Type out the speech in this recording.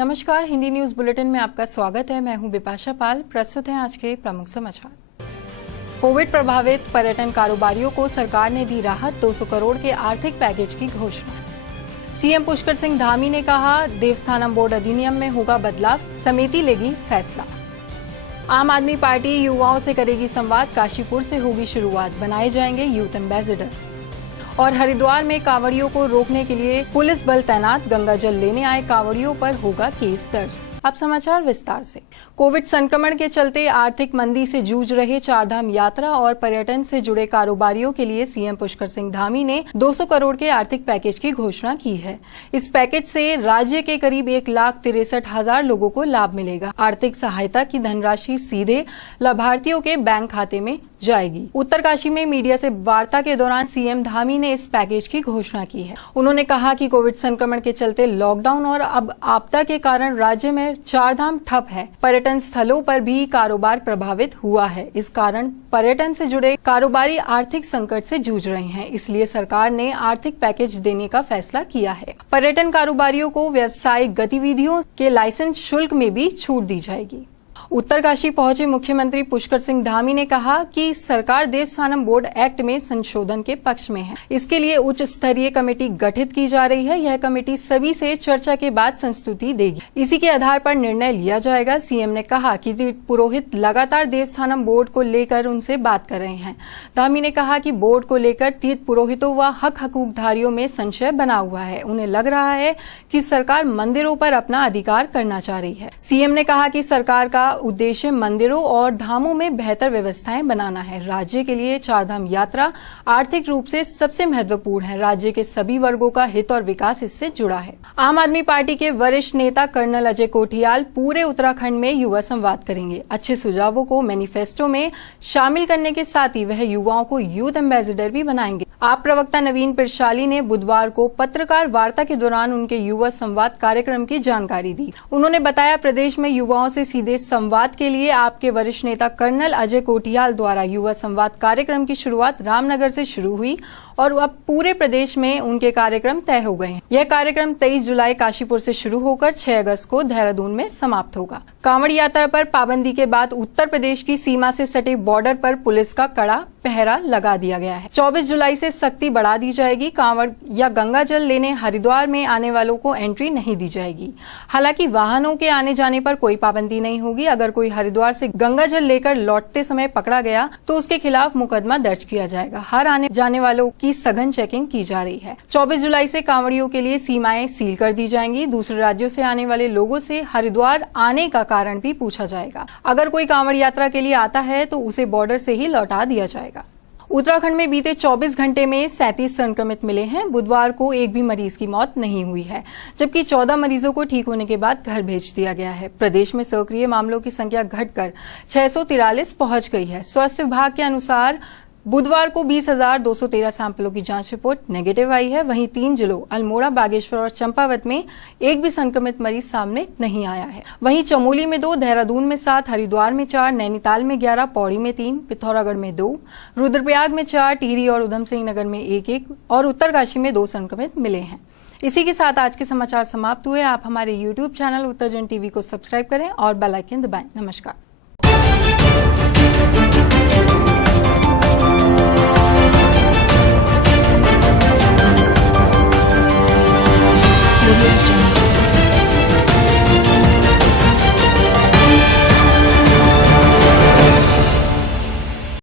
नमस्कार, Hindi news bulletin में आपका स्वागत है। मैं हूं बिपाशा पाल। प्रस्तुत हैं आज के प्रमुख समाचार। कोविड प्रभावित पर्यटन कारोबारियों को सरकार ने दी राहत, 200 करोड़ के आर्थिक पैकेज की घोषणा। सीएम पुष्कर सिंह धामी ने कहा, देवस्थानम बोर्ड अधिनियम में होगा बदलाव, समिति लेगी फैसला। आम आदमी पार्टी युवाओं से करेगी संवाद, काशीपुर से होगी शुरुआत, बनाए जाएंगे यूथ एम्बेसडर। और हरिद्वार में कांवड़ियों को रोकने के लिए पुलिस बल तैनात, गंगा जल लेने आए कांवड़ियों पर होगा केस दर्ज। अब समाचार विस्तार से। कोविड संक्रमण के चलते आर्थिक मंदी से जूझ रहे चारधाम यात्रा और पर्यटन से जुड़े कारोबारियों के लिए सीएम पुष्कर सिंह धामी ने 200 करोड़ के आर्थिक पैकेज की घोषणा की है। इस पैकेज से राज्य के करीब 1,63,000 लोगों को लाभ मिलेगा। आर्थिक सहायता की धनराशि सीधे लाभार्थियों के बैंक खाते में जाएगी। उत्तरकाशी में मीडिया से वार्ता के दौरान सीएम धामी ने इस पैकेज की घोषणा की है। उन्होंने कहा कि कोविड संक्रमण के चलते लॉकडाउन और अब आपदा के कारण राज्य में चारधाम ठप है। पर्यटन स्थलों पर भी कारोबार प्रभावित हुआ है। इस कारण पर्यटन से जुड़े कारोबारी आर्थिक संकट से जूझ रहे हैं। इसलिए सरकार ने आर्थिक पैकेज देने का फैसला किया है। पर्यटन कारोबारियों को व्यावसायिक गतिविधियों के लाइसेंस शुल्क में भी छूट दी जाएगी। उत्तरकाशी पहुंचे मुख्यमंत्री पुष्कर सिंह धामी ने कहा कि सरकार देवस्थानम बोर्ड एक्ट में संशोधन के पक्ष में है। इसके लिए उच्च स्तरीय कमेटी गठित की जा रही है। यह कमेटी सभी से चर्चा के बाद संस्तुति देगी। इसी के आधार पर निर्णय लिया जाएगा। सीएम ने कहा कि तीर्थ पुरोहित लगातार देवस्थानम बोर्ड को लेकर उनसे बात कर रहे हैं। धामी ने कहा कि बोर्ड को लेकर तीर्थ पुरोहितों व हक हकूकधारियों में संशय बना हुआ है। उन्हें लग रहा है कि सरकार मंदिरों पर अपना अधिकार करना चाह रही है। सीएम ने कहा कि सरकार का उद्देश्य मंदिरों और धामों में बेहतर व्यवस्थाएं बनाना है। राज्य के लिए चारधाम यात्रा आर्थिक रूप से सबसे महत्वपूर्ण है। राज्य के सभी वर्गों का हित और विकास इससे जुड़ा है। आम आदमी पार्टी के वरिष्ठ नेता कर्नल अजय कोठियाल पूरे उत्तराखंड में युवा संवाद करेंगे। अच्छे सुझावों को मैनिफेस्टो में शामिल करने के साथ ही वह युवाओं को यूथ एम्बेसडर भी बनाएंगे। आप प्रवक्ता नवीन पिरशाली ने बुधवार को पत्रकार वार्ता के दौरान उनके युवा संवाद कार्यक्रम की जानकारी दी। उन्होंने बताया, प्रदेश में युवाओं से सीधे संवाद के लिए आपके वरिष्ठ नेता कर्नल अजय कोठियाल द्वारा युवा संवाद कार्यक्रम की शुरुआत रामनगर से शुरू हुई और अब पूरे प्रदेश में उनके कार्यक्रम तय हो गए हैं। यह कार्यक्रम 23 जुलाई काशीपुर से शुरू होकर 6 अगस्त को देहरादून में समाप्त होगा। कांवड़ यात्रा पर पाबंदी के बाद उत्तर प्रदेश की सीमा से सटे बॉर्डर पर पुलिस का कड़ा पहरा लगा दिया गया है। 24 जुलाई से सख्ती बढ़ा दी जाएगी। कांवड़ या गंगा जल लेने हरिद्वार में आने वालों को एंट्री नहीं दी जाएगी। हालांकि वाहनों के आने जाने पर कोई पाबंदी नहीं होगी। अगर कोई हरिद्वार से गंगा जल लेकर लौटते समय पकड़ा गया तो उसके खिलाफ मुकदमा दर्ज किया जाएगा। हर आने जाने वालों की सघन चेकिंग की जा रही है। 24 जुलाई से कांवड़ियों के लिए सीमाएं सील कर दी जाएंगी। दूसरे राज्यों से आने वाले लोगों से हरिद्वार आने का कारण भी पूछा जाएगा। अगर कोई कांवड़ यात्रा के लिए आता है तो उसे बॉर्डर से ही लौटा दिया जाएगा। उत्तराखंड में बीते 24 घंटे में 37 संक्रमित मिले हैं। बुधवार को एक भी मरीज की मौत नहीं हुई है, जबकि 14 मरीजों को ठीक होने के बाद घर भेज दिया गया है। प्रदेश में सक्रिय मामलों की संख्या घटकर 643 पहुंच गई है। स्वास्थ्य विभाग के अनुसार बुधवार को 20,213 सैंपलों की जांच रिपोर्ट नेगेटिव आई है। वहीं 3 जिलों अल्मोड़ा, बागेश्वर और चंपावत में एक भी संक्रमित मरीज सामने नहीं आया है। वहीं चमोली में 2, देहरादून में 7, हरिद्वार में 4, नैनीताल में 11, पौड़ी में 3, पिथौरागढ़ में 2, रुद्रप्रयाग में 4, टिहरी और उधम सिंह नगर में 1-1 और उत्तरकाशी में 2 संक्रमित मिले हैं। इसी के साथ आज के समाचार समाप्त हुए। आप हमारे YouTube चैनल उत्तरजन टीवी को सब्सक्राइब करें और बेल आइकन दबाएं। नमस्कार।